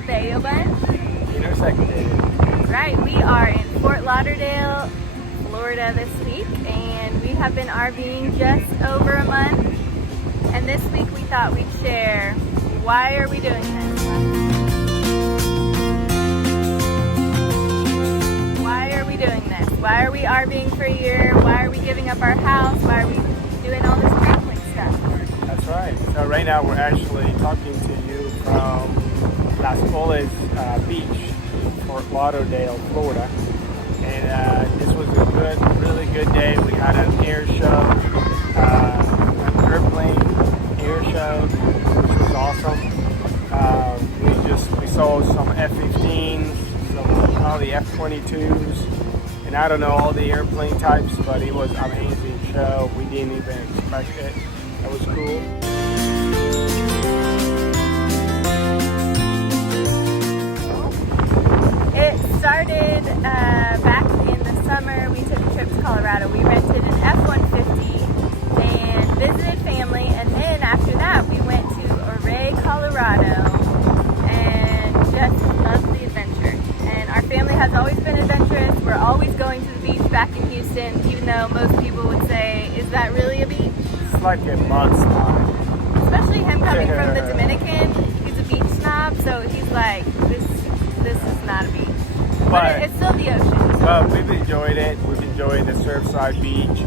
the Bayo Bunch? Intersected. Right, we are in Fort Lauderdale, Florida this week, and we have been RVing just over a month. And this week we thought we'd share, why are we doing this? Why are we doing this? Why are we RVing for a year? Why are we giving up our house? Why are we doing all this traveling stuff? That's right. So right now we're actually talking to you from Las Olas Beach, Fort Lauderdale, Florida. And this was a really good day. We had an air show, an airplane air show, which was awesome. We saw some F-15s, all the F-22s, and I don't know all the airplane types, but it was an amazing show. We didn't even expect it. That was cool. It started back in the summer. We took a trip to Colorado. We rented an F-150 and visited family, and then after that we went to Ouray, Colorado, and just loved the adventure. And our family has always been adventurous. We're always going to the beach back in Houston, even though most people would say, is that really a beach? It's like a mud slide. Especially him coming from the Dominican. He's a beach snob, so he's like, this is not a beach. But it's still the ocean. But we've enjoyed it. We've enjoyed the Surfside Beach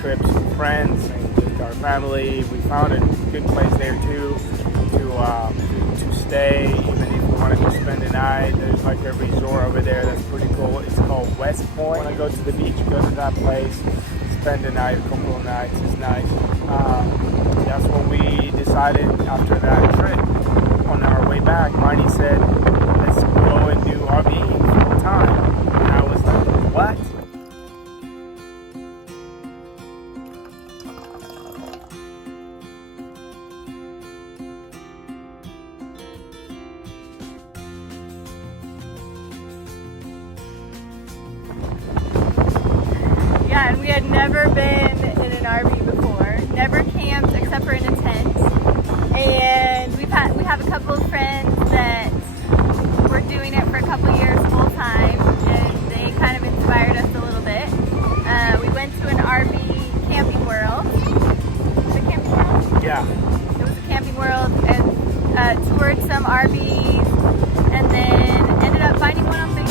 trips with friends and with our family. We found a good place there too to stay, even if we wanted to spend the night. There's like a resort over there that's pretty cool. It's called West Point. When I go to the beach, go to that place, spend the night, a couple of nights. It's nice. That's what we decided after that trip. On our way back, Marnie said, let's go and do RV full time. And I was like, what? Yeah, and we had never been in an RV before, never camped except for in a tent. And we have a couple of friends that were doing it for a couple of years full time, and they kind of inspired us a little bit. We went to an RV camping world. Was it camping world? Yeah. It was a camping world, and toured some RVs, and then ended up finding one on Facebook.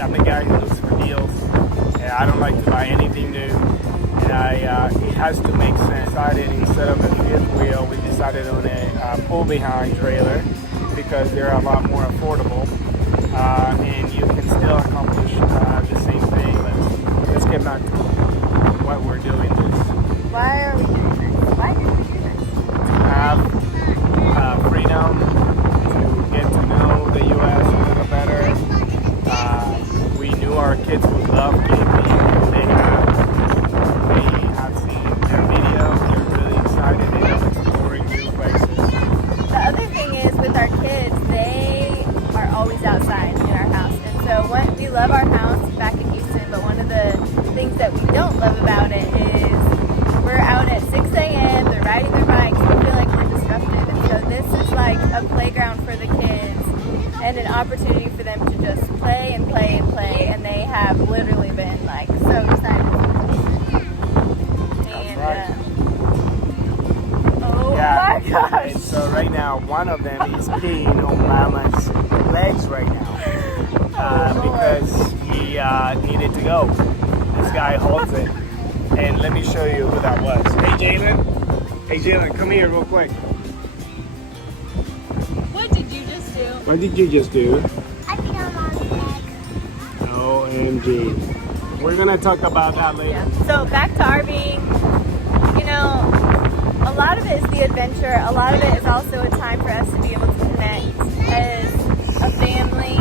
I'm the guy who looks for deals, and I don't like to buy anything new, and it has to make sense. Instead of a fifth wheel, we decided on a pull-behind trailer because they're a lot more affordable, and you can still accomplish the same thing. Let's get back to what we're doing this. Why are we doing this? Why did we do this? To have freedom, to get to know the U.S. a little better. We knew our kids would love camping. They have seen their video. They're really excited. They love exploring new places. The other thing is with our kids, they are always outside in our house. And so we love our house back in Houston, but one of the things that we don't love about it is we're out at 6 a.m., they're riding their bikes, we feel like we're disrupted. And so this is like a playground for the kids and an opportunity for them to just play and play and play, and they have literally been like so excited. And right. Oh my gosh! And so right now, one of them is peeing on Mama's legs right now because he needed to go. This guy holds it, and let me show you who that was. Hey Jalen, come here real quick. What did you just do? What did you just do? I think I'm on the leg. OMG. We're gonna talk about that later. Yeah. So back to RVing. You know, a lot of it is the adventure. A lot of it is also a time for us to be able to connect as a family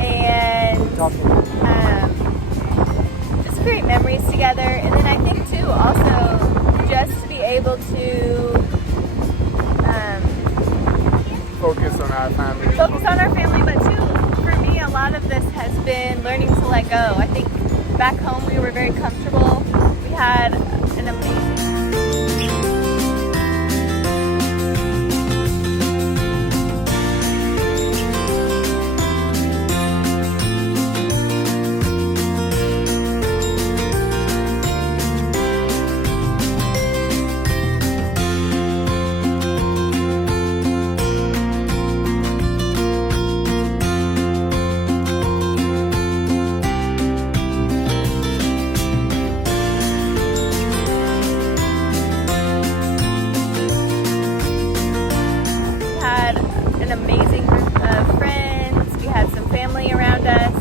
and just create memories together. And then I think too, also just to be able to focus on our family. Focus on our family, but too, for me, a lot of this has been learning to let go. I think back home we were very comfortable. We had an amazing group of friends. We had some family around us,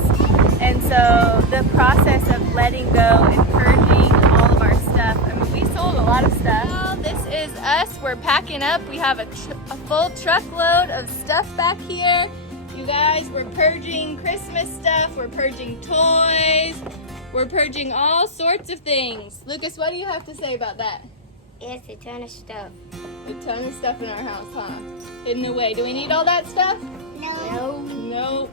and so the process of letting go and purging all of our stuff. I mean, we sold a lot of stuff. Well, this is us. We're packing up. We have a full truckload of stuff back here. You guys, we're purging Christmas stuff. We're purging toys. We're purging all sorts of things. Lucas, what do you have to say about that? It's a ton of stuff. A ton of stuff in our house, huh? Hidden away. Do we need all that stuff? No. No.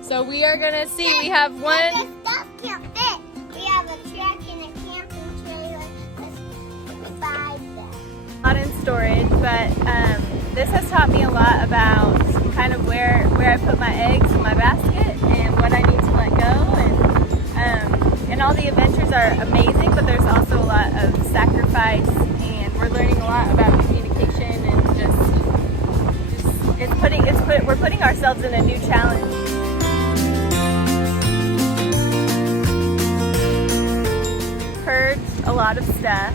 So we are gonna see. We have one. The stuff can't fit. We have a truck and a camping trailer. Besides that. Not in storage, but this has taught me a lot about kind of where I put my eggs in my basket and what I need to let go. And all the adventures are amazing, but there's also a lot of sacrifice, and we're learning a lot about communication and we're putting ourselves in a new challenge. Purged a lot of stuff,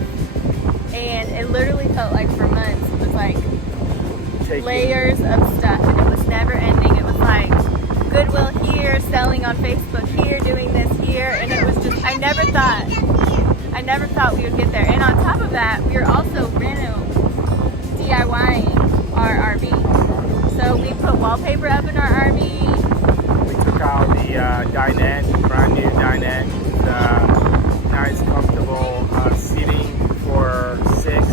and it literally felt like for months it was like layers of stuff, and it was never ending. It was like Goodwill here, selling on Facebook here, doing this here, and it was just, I never thought we would get there. And on top of that, we were also Reno DIYing our RV. So we put wallpaper up in our RV. We took out the dinette, brand new dinette, nice comfortable seating for 6.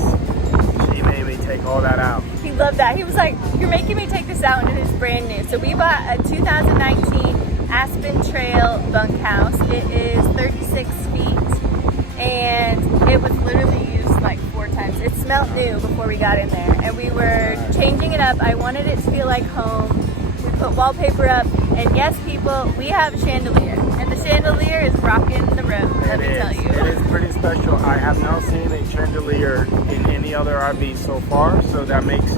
She made me take all that out. He loved that. He was like, "You're making me take this out," and it is brand new. So we bought a 2019 Aspen Trail bunkhouse. It is 36 feet, and it was literally used like 4 times. It smelled new before we got in there, and we were changing it up. I wanted it to feel like home. We put wallpaper up, and yes, people, we have a chandelier, and the chandelier is rocking the road, let me tell you. It is pretty special. I have not seen a chandelier in any other RV so far, so that makes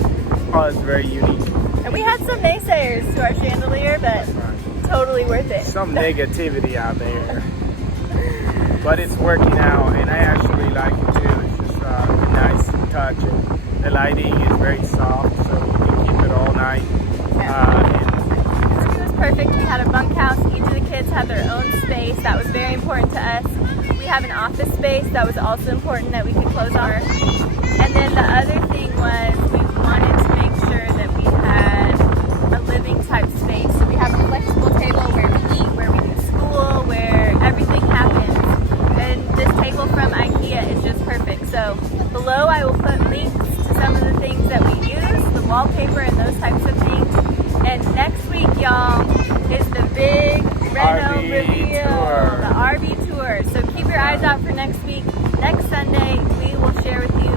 us very unique. And we had some naysayers to our chandelier, but totally worth it. Some negativity out there, but it's working out, and I actually like it too. It's just a nice touch, and the lighting is very soft, so we can keep it all night. It was perfect. We had a bunkhouse. Each of the kids had their own space. That was very important to us. We have an office space that was also important that we could close our. And then the other thing was we wanted to make sure that we had a living type space. So we have a flexible table where we eat, where we do school, where everything happens. And this table from IKEA is just perfect. So below I will put links to some of the things that we use, the wallpaper and those types of things. And next week, y'all, is the big Reno RV reveal, tour. the RV tour. So keep your eyes out for next week. Next Sunday, we will share with you